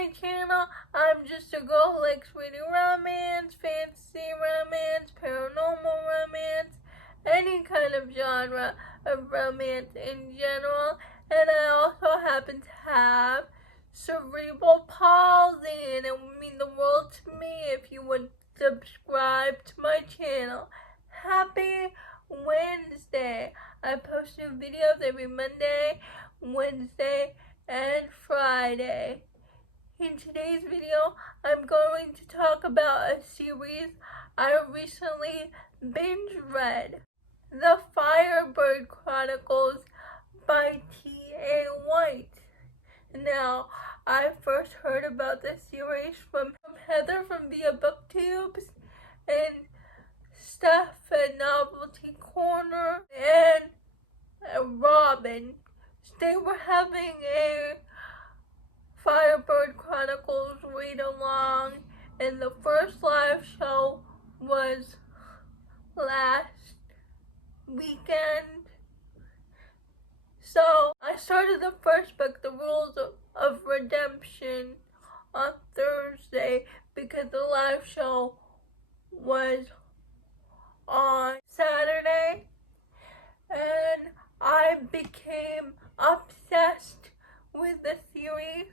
my channel. I'm just a girl who likes reading romance, fantasy romance, paranormal romance, any kind of genre of romance in general. And I also happen to have cerebral palsy, and it would mean the world to me if you would subscribe to my channel. Happy Wednesday! I post new videos every Monday, Wednesday, and Friday. In today's video, I'm going to talk about a series I recently binge read, The Firebird Chronicles by T.A. White. Now, I first heard about this series from Heather from via Booktubes and Steph at Novelty Corner and Robin. They were having a Firebird Chronicles read along, and the first live show was last weekend. So I started the first book, The Rules of Redemption, on Thursday because the live show was on Saturday, and I became obsessed with the series,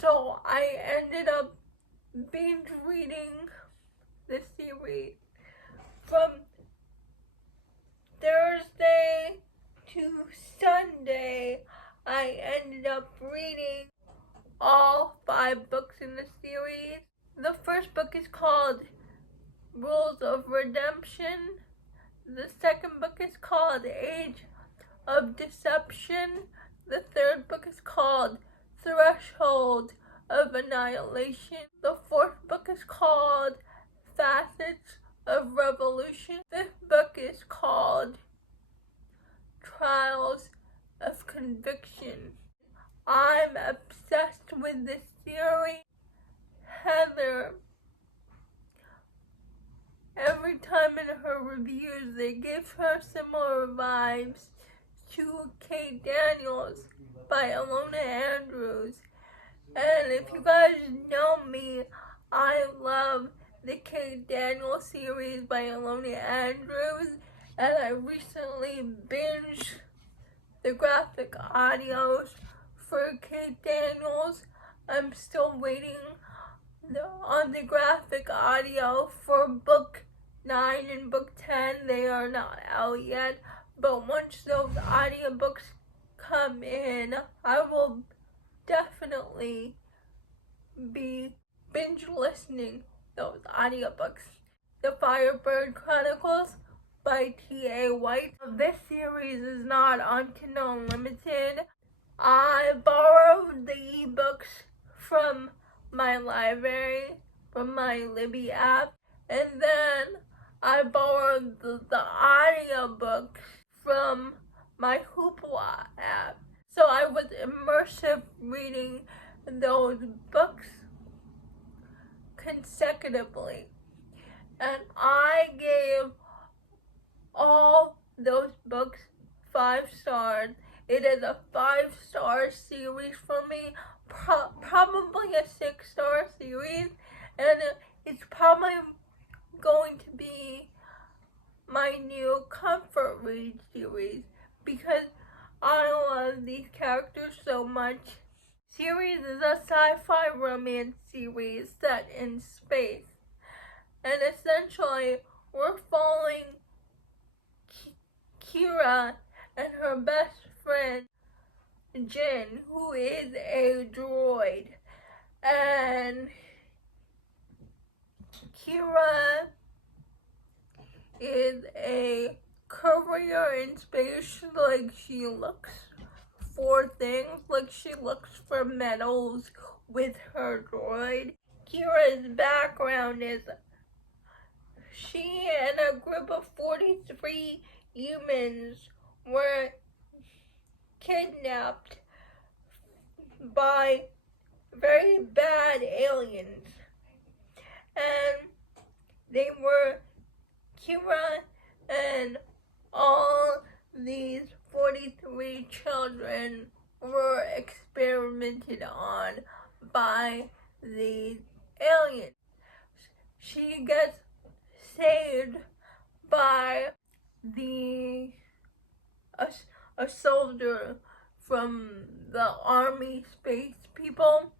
so I ended up binge reading the series from Thursday to Sunday. I ended up reading all 5 books in the series. The first book is called Rules of Redemption. The second book is called Age of Deception. The third book is called Threshold of Annihilation. The fourth book is called Facets of Revolution. The fifth book is called Trials of Conviction. I'm obsessed with this series. Heather, every time in her reviews, they give her similar vibes to Kate Daniels by Alona Andrews. And if you guys know me, I love the Kate Daniels series by Alona Andrews, and I recently binged the graphic audios for Kate Daniels. I'm still waiting on the graphic audio for book 9 and book 10. They are not out yet, but once those audiobooks come in, I will definitely be binge listening those audiobooks. The Firebird Chronicles by T.A. White. This series is not on Kindle Unlimited. I borrowed the ebooks from my library, from my Libby app, and then I borrowed the audiobooks from my Hoopla app. So I was immersive reading those books consecutively, and I gave all those books 5 stars. It is a 5-star series for me, probably a 6-star series, and it's probably going to be my new comfort read series because I love these characters so much. Series is a sci-fi romance series set in space, and essentially we're following Kira and her best friend Jin, who is a droid, and Kira is a courier in space. Like, she looks for things, like she looks for metals with her droid. Kira's background is she and a group of 43 humans were kidnapped by very bad aliens, and they were Kira and all these 43 children were experimented on by these aliens. She gets saved by a soldier from the army space people.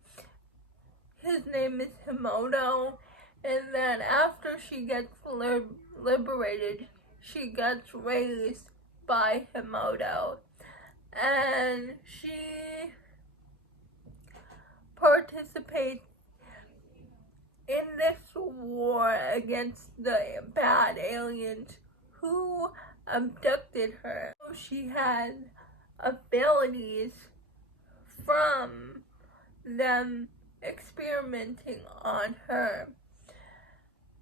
His name is Himoto, and then after she gets liberated, she gets raised by Himoto, and she participates in this war against the bad aliens who abducted her. She had abilities from them experimenting on her.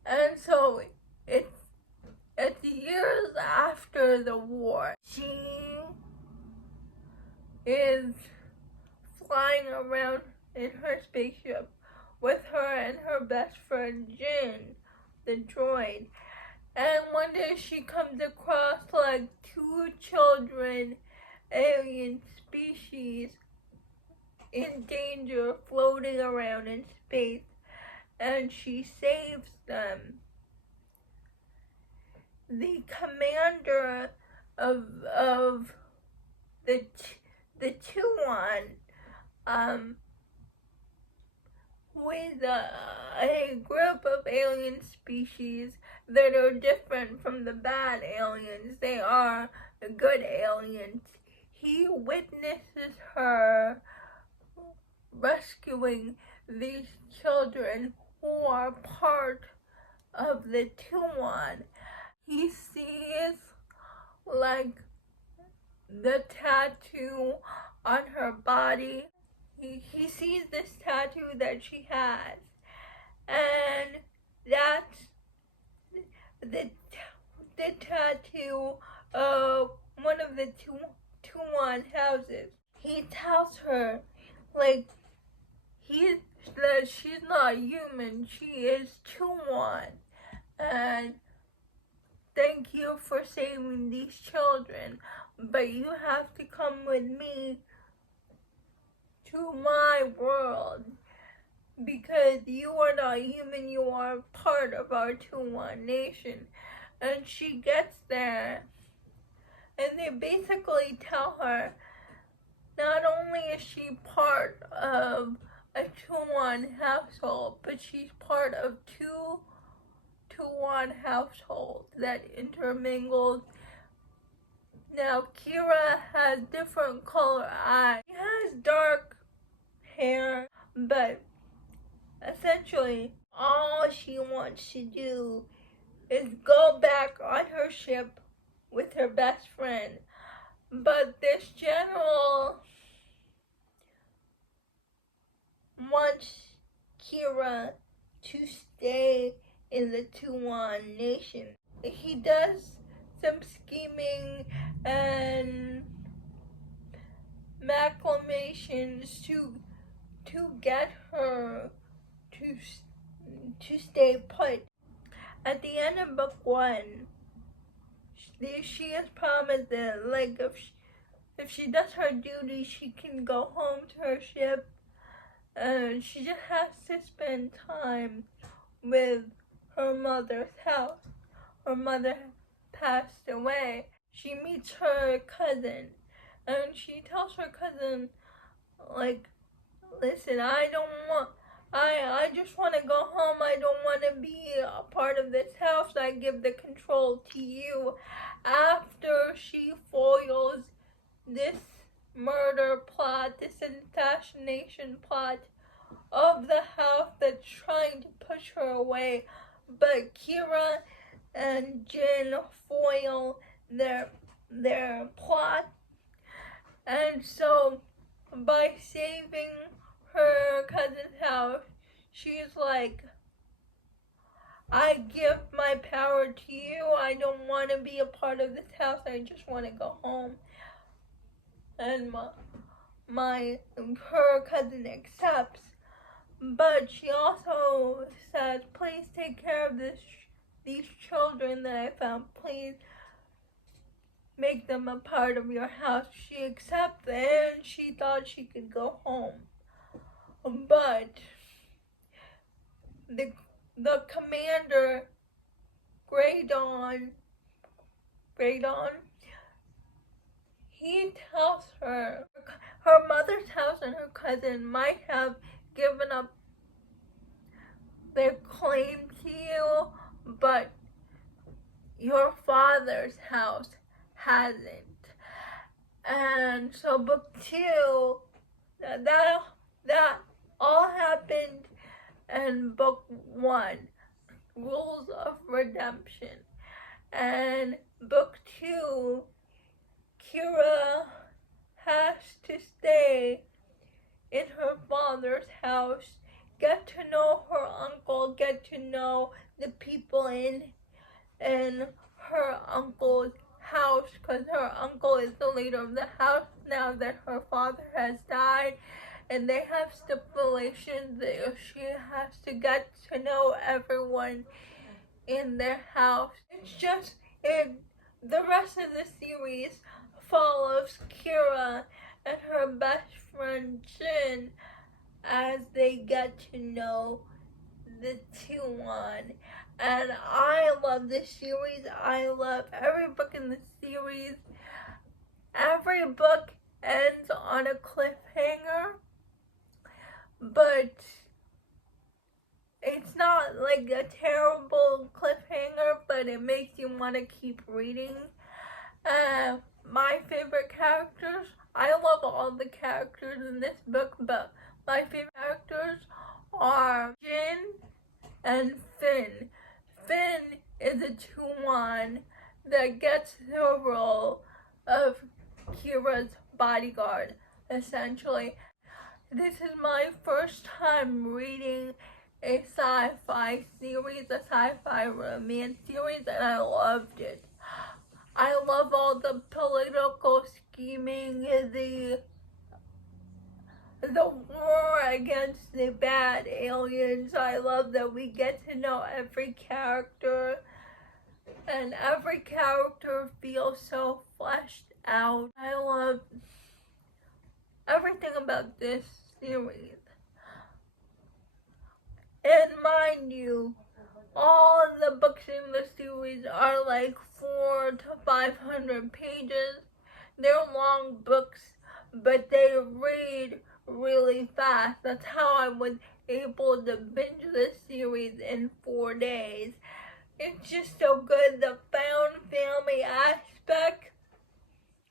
And so it's years after the war. She is flying around in her spaceship with her and her best friend Jin, the droid. And one day she comes across like two children, alien species in danger, floating around in space, and she saves them. The commander of the Tuan, with a group of alien species that are different from the bad aliens. They are the good aliens. He witnesses her rescuing these children who are part of the Tuan. He sees like the tattoo on her body. He sees this tattoo that she has, and that's the tattoo of one of the Tuan houses. He tells her like that she's not human, she is Tuan, and thank you for saving these children, but you have to come with me to my world, because you are not human, you are part of our Tuan nation. And she gets there, and they basically tell her not only is she part of a Tuan household, but she's part of two Tuan households that intermingled. Now, Kira has different color eyes. She has dark hair, but essentially all she wants to do is go back on her ship with her best friend. But this general wants Kira to stay in the Tuan nation. He does some scheming and maclamations to get her to stay put. At the end of book 1, she is promised that like if she does her duty, she can go home to her ship, and she just has to spend time with her mother's house. Her mother passed away. She meets her cousin, and she tells her cousin, like, listen, I just want to go home. I don't want to be a part of this house. I give the control to you. After she foils this murder plot, this assassination plot of the house that's trying to push her away, but Kira and Jin foil their plot, and so by saving her cousin's house, she's like, I give my power to you. I don't want to be a part of this house. I just want to go home. And her cousin accepts, but she also says, please take care of these children that I found. Please make them a part of your house. She accepts, and she thought she could go home. but the commander, Grey Dawn, he tells her mother's house and her cousin might have given up their claim to you, but your father's house hasn't. And so book 2, that all happened in book 1, Rules of Redemption. And book 2, Kira has to stay in her father's house, get to know her uncle, get to know the people in her uncle's house, because her uncle is the leader of the house now that her father has died, and they have stipulations that she has to get to know everyone in their house. It's just, the rest of the series follows Kira and her best friend Jin as they get to know the two on. And I love this series. I love every book in the series. Every book ends on a cliffhanger, but it's not like a terrible cliffhanger, but it makes you want to keep reading. My favorite characters, I love all the characters in this book, but my favorite characters are Jin and Finn. Finn is a 2-1 that gets the role of Kira's bodyguard, essentially. This is my first time reading a sci-fi series, a sci-fi romance series, and I loved it. I love all the political scheming, the war against the bad aliens. I love that we get to know every character, and every character feels so fleshed out. I love everything about this series. And mind you, all the books in the series are like 400 to 500 pages. They're long books, but they read really fast. That's how I was able to binge this series in 4 days. It's just so good. The found family aspect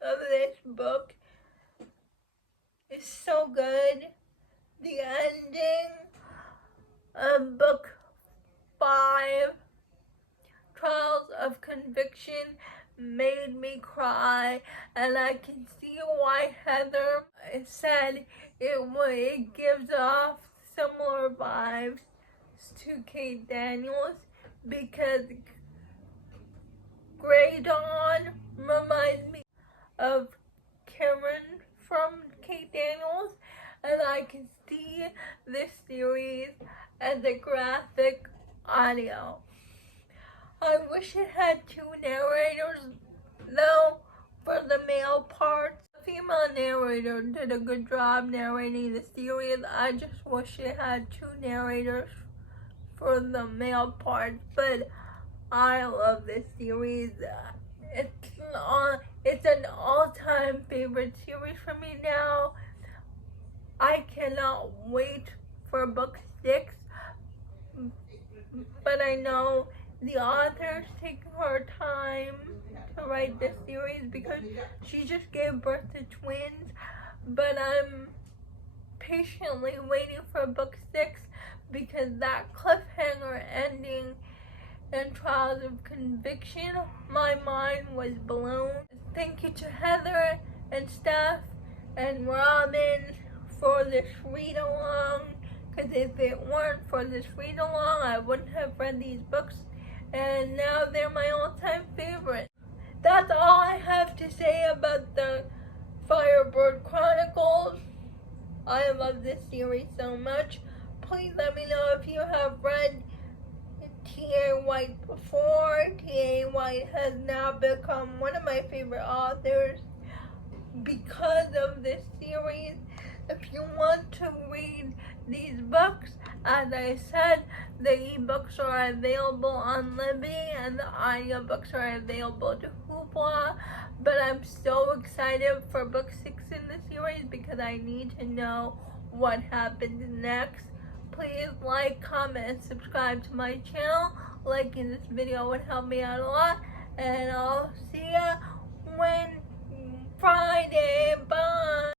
of this book is so good. The ending of book 5, Trials of Conviction, made me cry, and I can see why Heather said it gives off similar vibes to Kate Daniels, because Grey Dawn reminds me of Karen from Kate Daniels, and I can see this series as a graphic audio. I wish it had 2 narrators, though, for the male parts. The female narrator did a good job narrating the series. I just wish it had 2 narrators for the male parts, but I love this series. It's an all-time favorite series for me now. I cannot wait for book 6, but I know the author's taking her time to write this series because she just gave birth to twins, but I'm patiently waiting for book 6 because that cliffhanger ending in Trials of Conviction, my mind was blown. Thank you to Heather and Steph and Robin for this read-along, because if it weren't for this read-along, I wouldn't have read these books, and now they're my all-time favorite. That's all I have to say about the Firebird Chronicles. I love this series so much. Please let me know if you have read T.A. White before. T.A. White has now become one of my favorite authors because of this series. If you want to read these books, as I said, the ebooks are available on Libby and the audiobooks are available to Hoopla. But I'm so excited for book 6 in the series because I need to know what happens next. Please like, comment, and subscribe to my channel. Liking this video would help me out a lot. And I'll see ya when Friday. Bye.